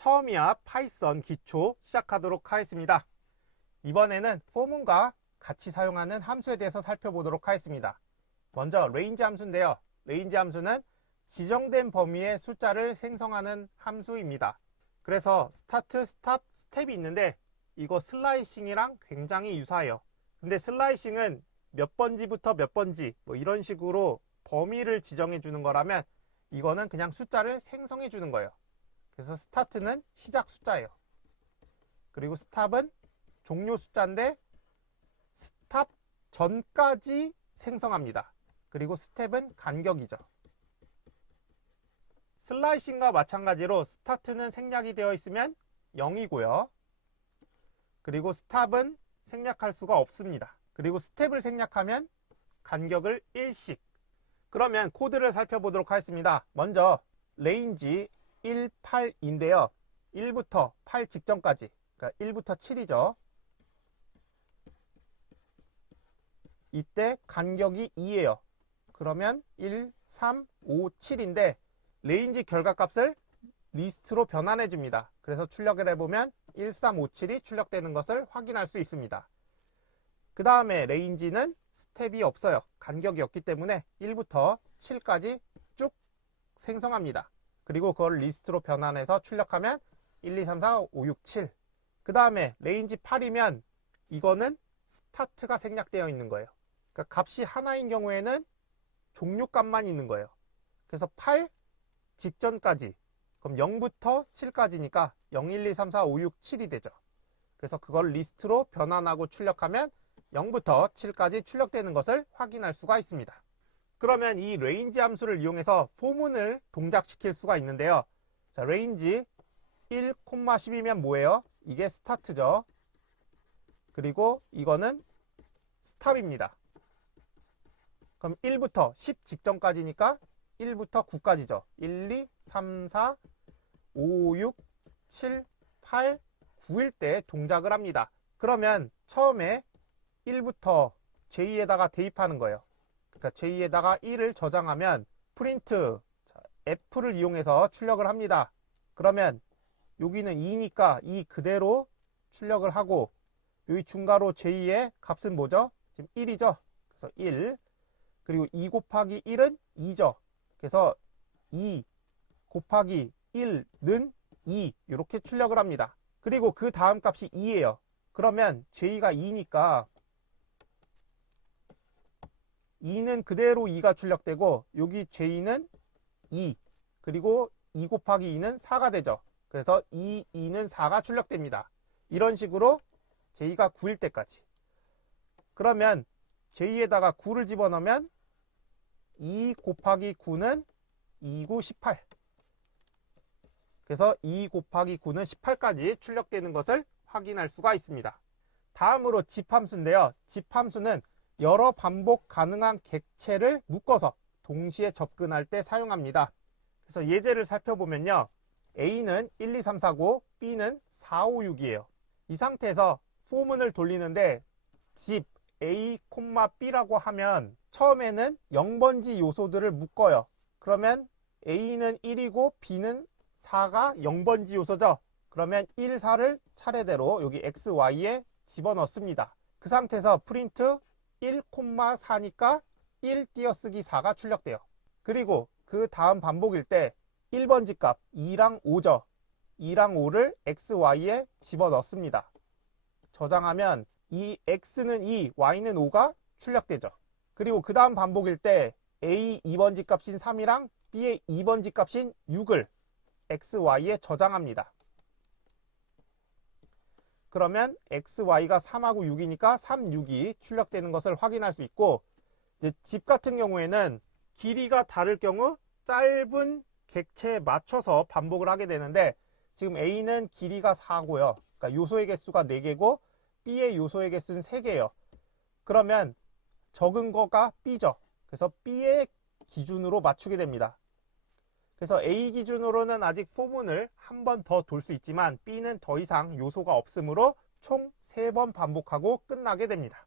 처음이야 파이썬 기초 시작하도록 하겠습니다. 이번에는 포문과 같이 사용하는 함수에 대해서 살펴보도록 하겠습니다. 먼저 range 함수인데요. range 함수는 지정된 범위의 숫자를 생성하는 함수입니다. 그래서 start, stop, step이 있는데 이거 슬라이싱이랑 굉장히 유사해요. 근데 슬라이싱은 몇 번지부터 몇 번지 뭐 이런 식으로 범위를 지정해 주는 거라면 이거는 그냥 숫자를 생성해 주는 거예요. 그래서 start는 시작 숫자예요. 그리고 stop은 종료 숫자인데 stop 전까지 생성합니다. 그리고 step은 간격이죠. 슬라이싱과 마찬가지로 start는 생략이 되어 있으면 0이고요. 그리고 stop은 생략할 수가 없습니다. 그리고 step을 생략하면 간격을 1씩. 그러면 코드를 살펴보도록 하겠습니다. 먼저 range 1, 8인데요. 1부터 8 직전까지, 그러니까 1부터 7이죠. 이때 간격이 2예요. 그러면 1, 3, 5, 7인데 레인지 결과값을 리스트로 변환해 줍니다. 그래서 출력을 해보면 1, 3, 5, 7이 출력되는 것을 확인할 수 있습니다. 그 다음에 레인지는 스텝이 없어요. 간격이 없기 때문에 1부터 7까지 쭉 생성합니다. 그리고 그걸 리스트로 변환해서 출력하면 1, 2, 3, 4, 5, 6, 7. 그 다음에 레인지 8이면 이거는 스타트가 생략되어 있는 거예요. 그러니까 값이 하나인 경우에는 종료값만 있는 거예요. 그래서 8 직전까지, 그럼 0부터 7까지니까 0, 1, 2, 3, 4, 5, 6, 7이 되죠. 그래서 그걸 리스트로 변환하고 출력하면 0부터 7까지 출력되는 것을 확인할 수가 있습니다. 그러면 이 range 함수를 이용해서 포문을 동작시킬 수가 있는데요. 자, range 1, 10이면 뭐예요? 이게 start죠. 그리고 이거는 stop입니다. 그럼 1부터 10 직전까지니까 1부터 9까지죠. 1, 2, 3, 4, 5, 6, 7, 8, 9일 때 동작을 합니다. 그러면 처음에 1부터 J에다가 대입하는 거예요. 그러니까 J에다가 1을 저장하면 프린트 F를 이용해서 출력을 합니다. 그러면 여기는 2니까 2 그대로 출력을 하고 여기 중괄호 J의 값은 뭐죠? 지금 1이죠. 그래서 1. 그리고 2 곱하기 1은 2죠. 그래서 2 곱하기 1는 2 이렇게 출력을 합니다. 그리고 그 다음 값이 2예요. 그러면 J가 2니까 2는 그대로 2가 출력되고 여기 J는 2 그리고 2 곱하기 2는 4가 되죠. 그래서 2는 4가 출력됩니다. 이런 식으로 J가 9일 때까지. 그러면 J에다가 9를 집어넣으면 2 곱하기 9는 2, 9, 18. 그래서 2 곱하기 9는 18까지 출력되는 것을 확인할 수가 있습니다. 다음으로 집 함수인데요. 집 함수는 여러 반복 가능한 객체를 묶어서 동시에 접근할 때 사용합니다. 그래서 예제를 살펴보면요. A는 1, 2, 3, 4, 9, B는 4, 5, 6이에요. 이 상태에서 포문을 돌리는데 집 A, B라고 하면 처음에는 0번지 요소들을 묶어요. 그러면 A는 1이고 B는 4가 0번지 요소죠. 그러면 1, 4를 차례대로 여기 X, Y에 집어넣습니다. 그 상태에서 프린트 1, 4니까 1 띄어쓰기 4가 출력돼요. 그리고 그 다음 반복일 때 1번지 값 2랑 5죠. 2랑 5를 X, Y에 집어넣습니다. 저장하면 이 X는 2, Y는 5가 출력되죠. 그리고 그 다음 반복일 때 A 2번지 값인 3이랑 B의 2번지 값인 6을 X, Y에 저장합니다. 그러면 X, Y가 3하고 6이니까 3, 6이 출력되는 것을 확인할 수 있고 이제 집 같은 경우에는 길이가 다를 경우 짧은 객체에 맞춰서 반복을 하게 되는데 지금 A는 길이가 4고요. 그러니까 요소의 개수가 4개고 B의 요소의 개수는 3개예요. 그러면 적은 거가 B죠. 그래서 B의 기준으로 맞추게 됩니다. 그래서 A 기준으로는 아직 포문을 한 번 더 돌 수 있지만 B는 더 이상 요소가 없으므로 총 3번 반복하고 끝나게 됩니다.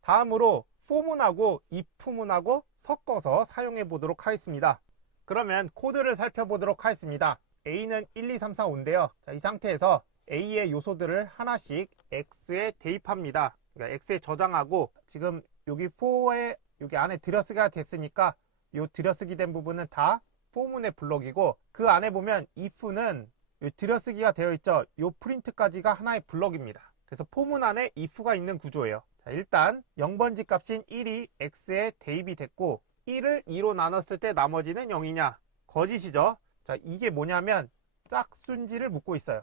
다음으로 포문하고 if문하고 섞어서 사용해 보도록 하겠습니다. 그러면 코드를 살펴보도록 하겠습니다. A는 1, 2, 3, 4, 5인데요. 자, 이 상태에서 A의 요소들을 하나씩 X에 대입합니다. 그러니까 X에 저장하고 지금 여기 4에 여기 안에 들여쓰기가 됐으니까 이 들여쓰기 된 부분은 다 포문의 블럭이고 그 안에 보면 if는 이 들여쓰기가 되어 있죠. 이 프린트까지가 하나의 블럭입니다. 그래서 포문 안에 if가 있는 구조예요. 자, 일단 0번지 값인 1이 X에 대입이 됐고 1을 2로 나눴을 때 나머지는 0이냐? 거짓이죠. 자, 이게 뭐냐면 짝수인지를 묻고 있어요.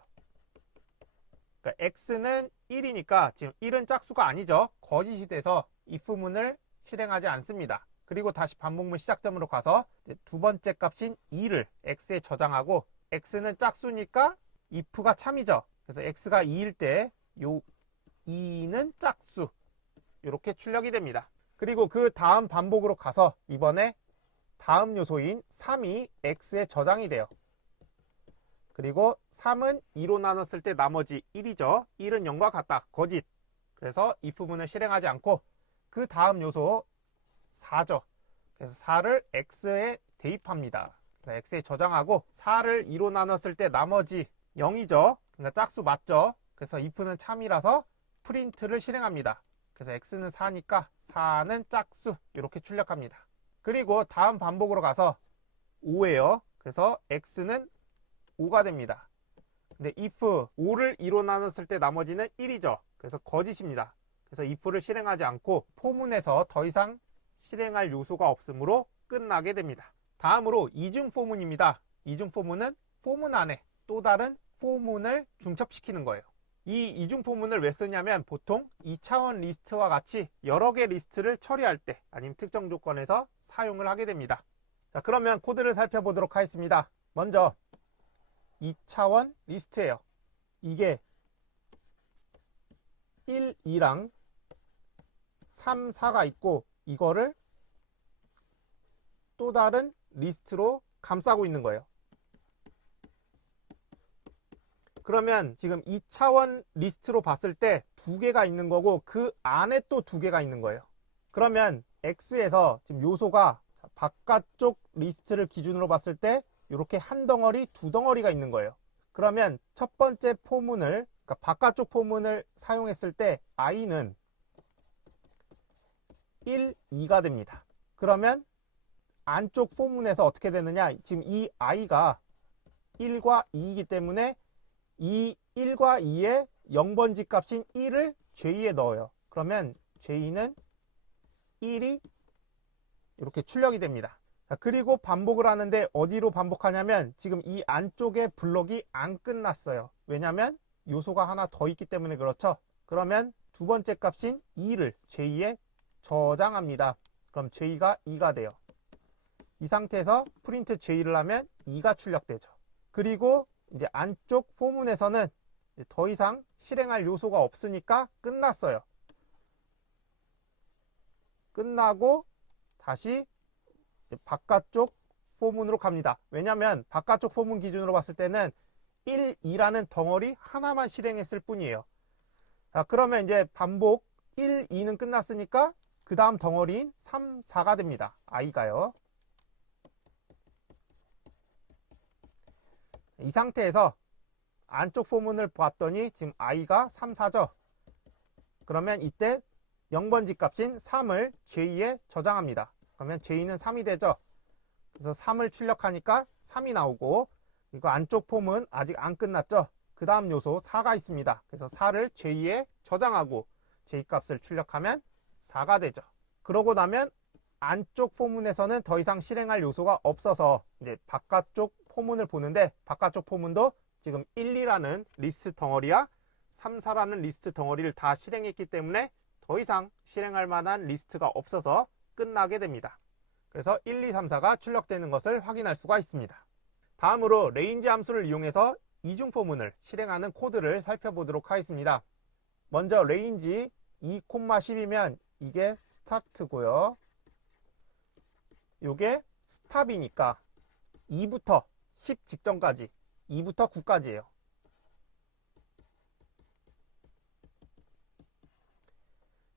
그러니까 X는 1이니까 지금 1은 짝수가 아니죠. 거짓이 돼서 if문을 실행하지 않습니다. 그리고 다시 반복문 시작점으로 가서 두 번째 값인 2를 X에 저장하고 X는 짝수니까 if가 참이죠. 그래서 X가 2일 때 요 2는 짝수 이렇게 출력이 됩니다. 그리고 그 다음 반복으로 가서 이번에 다음 요소인 3이 X에 저장이 돼요. 그리고 3은 2로 나눴을 때 나머지 1이죠. 1은 0과 같다. 거짓. 그래서 if문을 실행하지 않고 그 다음 요소 4죠. 그래서 4를 X에 대입합니다. X에 저장하고 4를 2로 나눴을 때 나머지 0이죠. 그러니까 짝수 맞죠. 그래서 if는 참이라서 프린트를 실행합니다. 그래서 X는 4니까 4는 짝수 이렇게 출력합니다. 그리고 다음 반복으로 가서 5예요. 그래서 X는 5가 됩니다. 근데 if 5를 2로 나눴을 때 나머지는 1이죠. 그래서 거짓입니다. 그래서 if를 실행하지 않고 포문에서 더 이상 실행할 요소가 없으므로 끝나게 됩니다. 다음으로 이중 포문입니다. 이중 포문은 포문 안에 또 다른 포문을 중첩시키는 거예요. 이 이중 포문을 왜 쓰냐면 보통 2차원 리스트와 같이 여러 개 리스트를 처리할 때 아니면 특정 조건에서 사용을 하게 됩니다. 자, 그러면 코드를 살펴보도록 하겠습니다. 먼저 2차원 리스트예요. 이게 1, 2랑 3, 4가 있고 이거를 또 다른 리스트로 감싸고 있는 거예요. 그러면 지금 2차원 리스트로 봤을 때 두 개가 있는 거고 그 안에 또 두 개가 있는 거예요. 그러면 X에서 지금 요소가 바깥쪽 리스트를 기준으로 봤을 때 이렇게 한 덩어리, 두 덩어리가 있는 거예요. 그러면 첫 번째 포문을, 그러니까 바깥쪽 포문을 사용했을 때 i는 1, 2가 됩니다. 그러면 안쪽 포문에서 어떻게 되느냐? 지금 이 i가 1과 2이기 때문에 이 1과 2의 0번지 값인 1을 j2에 넣어요. 그러면 j2는 1이 이렇게 출력이 됩니다. 그리고 반복을 하는데 어디로 반복하냐면 지금 이 안쪽에 블럭이 안 끝났어요. 왜냐하면 요소가 하나 더 있기 때문에 그렇죠. 그러면 두 번째 값인 2를 j2에 저장합니다. 그럼 j2가 2가 돼요. 이 상태에서 프린트 j2를 하면 2가 출력되죠. 그리고 이제 안쪽 포문에서는 더 이상 실행할 요소가 없으니까 끝났어요. 끝나고 다시 바깥쪽 포문으로 갑니다. 왜냐하면 바깥쪽 포문 기준으로 봤을 때는 1, 2라는 덩어리 하나만 실행했을 뿐이에요. 자, 그러면 이제 반복 1, 2는 끝났으니까 그 다음 덩어리인 3, 4가 됩니다. i가요. 이 상태에서 안쪽 포문을 봤더니 지금 i가 3, 4죠. 그러면 이때 0번지 값인 3을 j2에 저장합니다. 그러면 j2는 3이 되죠. 그래서 3을 출력하니까 3이 나오고 이거 안쪽 폼은 아직 안 끝났죠. 그 다음 요소 4가 있습니다. 그래서 4를 j2에 저장하고 j 값을 출력하면 4가 되죠. 그러고 나면 안쪽 포문에서는 더 이상 실행할 요소가 없어서 이제 바깥쪽 포문을 보는데 바깥쪽 포문도 지금 1, 2라는 리스트 덩어리와 3, 4라는 리스트 덩어리를 다 실행했기 때문에 더 이상 실행할 만한 리스트가 없어서 끝나게 됩니다. 그래서 1, 2, 3, 4가 출력되는 것을 확인할 수가 있습니다. 다음으로 레인지 함수를 이용해서 이중 포문을 실행하는 코드를 살펴보도록 하겠습니다. 먼저 레인지 2,10이면 이게 스타트고요. 이게 스탑이니까 2부터 10 직전까지 2부터 9까지예요.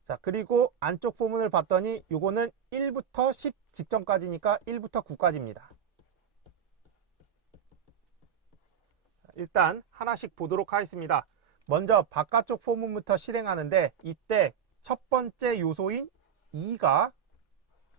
자, 그리고 안쪽 포문을 봤더니 요거는 1부터 10 직전까지니까 1부터 9까지입니다. 일단 하나씩 보도록 하겠습니다. 먼저 바깥쪽 포문부터 실행하는데 이때 첫 번째 요소인 2가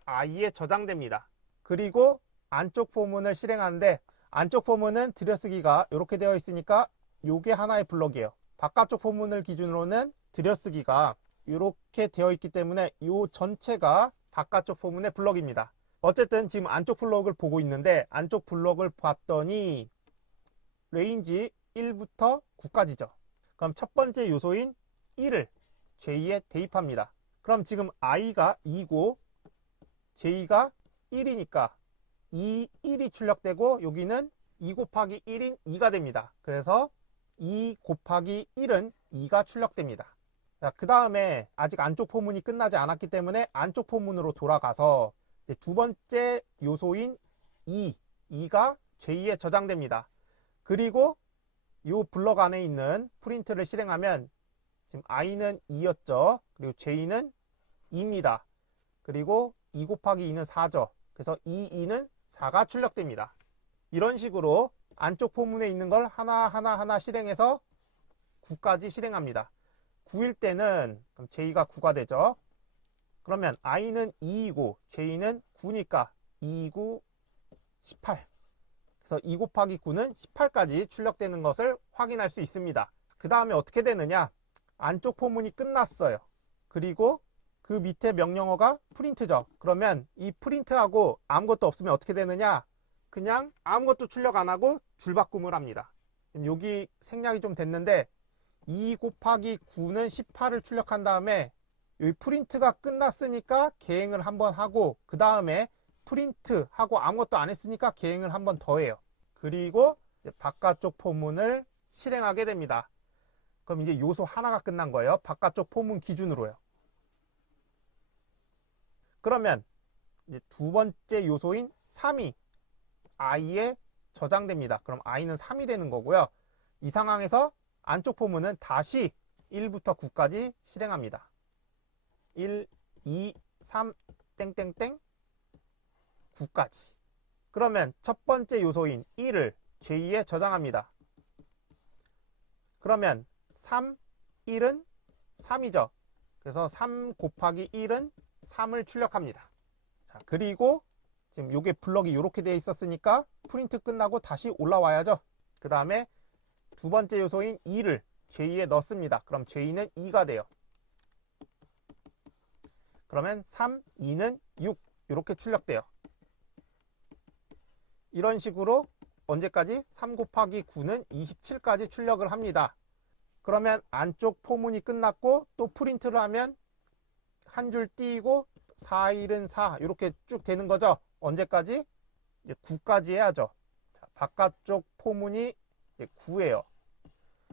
i에 저장됩니다. 그리고 안쪽 포문을 실행하는데 안쪽 포문은 들여쓰기가 이렇게 되어 있으니까 이게 하나의 블럭이에요. 바깥쪽 포문을 기준으로는 들여쓰기가 이렇게 되어 있기 때문에 이 전체가 바깥쪽 포문의 블럭입니다. 어쨌든 지금 안쪽 블럭을 보고 있는데 안쪽 블럭을 봤더니 레인지 1부터 9까지죠. 그럼 첫 번째 요소인 1을 J에 대입합니다. 그럼 지금 i가 2고 J가 1이니까 1이 출력되고 여기는 2 곱하기 1인 2가 됩니다. 그래서 2 곱하기 1은 2가 출력됩니다. 그 다음에 아직 안쪽 포문이 끝나지 않았기 때문에 안쪽 포문으로 돌아가서 이제 두 번째 요소인 2가 J에 저장됩니다. 그리고 이 블럭 안에 있는 프린트를 실행하면 지금 i는 2였죠. 그리고 J는 2입니다. 그리고 2 곱하기 2는 4죠. 그래서 2는 4가 출력됩니다. 이런 식으로 안쪽 포문에 있는 걸 하나 실행해서 9까지 실행합니다. 9일 때는 그럼 J가 9가 되죠. 그러면 i는 2이고 J는 9니까 2, 9, 18. 그래서 2 곱하기 9는 18까지 출력되는 것을 확인할 수 있습니다. 그 다음에 어떻게 되느냐? 안쪽 포문이 끝났어요. 그리고 그 밑에 명령어가 프린트죠. 그러면 이 프린트하고 아무것도 없으면 어떻게 되느냐? 그냥 아무것도 출력 안 하고 줄바꿈을 합니다. 여기 생략이 좀 됐는데 2 곱하기 9는 18을 출력한 다음에 여기 프린트가 끝났으니까 개행을 한번 하고 그 다음에 프린트 하고 아무것도 안 했으니까 개행을 한번 더 해요. 그리고 이제 바깥쪽 포문을 실행하게 됩니다. 그럼 이제 요소 하나가 끝난 거예요. 바깥쪽 포문 기준으로요. 그러면 이제 두 번째 요소인 3이 i에 저장됩니다. 그럼 i는 3이 되는 거고요. 이 상황에서 안쪽 포문은 다시 1부터 9까지 실행합니다. 1, 2, 3, 땡땡땡 9까지. 그러면 첫 번째 요소인 1을 J에 저장합니다. 그러면 3, 1은 3이죠. 그래서 3 곱하기 1은 3을 출력합니다. 자, 그리고 지금 요게 블럭이 이렇게 되어 있었으니까 프린트 끝나고 다시 올라와야죠. 그 다음에 두 번째 요소인 2를 J에 넣습니다. 그럼 J는 2가 돼요. 그러면 3, 2는 6 이렇게 출력돼요. 이런 식으로 언제까지? 3 곱하기 9는 27까지 출력을 합니다. 그러면 안쪽 포문이 끝났고 또 프린트를 하면 한 줄 띄고 4, 1은 4 이렇게 쭉 되는 거죠. 언제까지? 이제 9까지 해야죠. 자, 바깥쪽 포문이 9예요.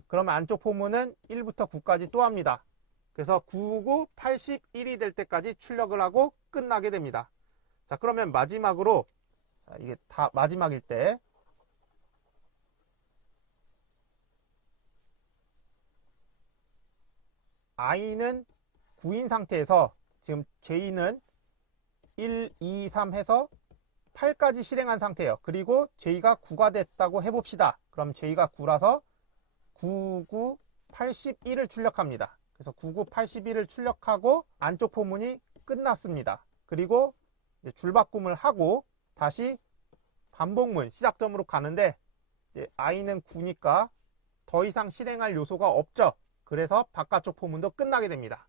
그러면 안쪽 포문은 1부터 9까지 또 합니다. 그래서 9, 9, 81이 될 때까지 출력을 하고 끝나게 됩니다. 자, 그러면 마지막으로 자, 이게 다 마지막일 때 i는 9인 상태에서 지금 J는 1, 2, 3 해서 8까지 실행한 상태예요. 그리고 J가 9가 됐다고 해봅시다. 그럼 J가 9라서 9, 9, 81을 출력합니다. 그래서 9, 9, 81을 출력하고 안쪽 포문이 끝났습니다. 그리고 이제 줄바꿈을 하고 다시 반복문 시작점으로 가는데 이제 i는 9니까 더 이상 실행할 요소가 없죠. 그래서 바깥쪽 포문도 끝나게 됩니다.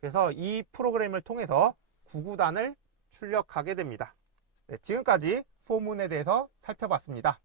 그래서 이 프로그램을 통해서 9구단을 출력하게 됩니다. 네, 지금까지 포문에 대해서 살펴봤습니다.